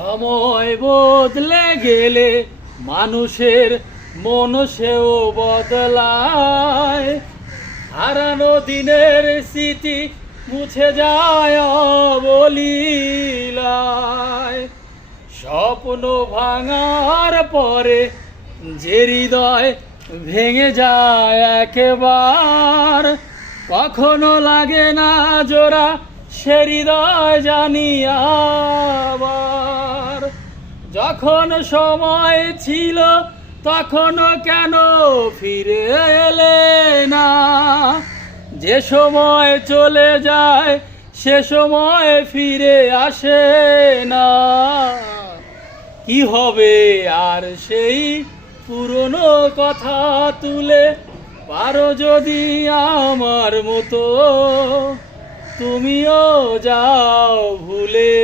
সময় বদলে গেলে মানুষের মন সেও বদলায়। হারানো দিনের স্মৃতি মুছে যায় অবলীলায়। স্বপ্ন ভাঙার পরে যে হৃদয় ভেঙে যায় একবার, কখনো লাগে না জোড়া সে হৃদয় জানি আবার। যখন সময় ছিল তখন কেন ফিরে এলে না? যে সময় চলে যায় সে সময় ফিরে আসে না। কি হবে আর সেই পুরনো কথা তুলে? পারো যদি আমার মতো তুমিও যাও ভুলে।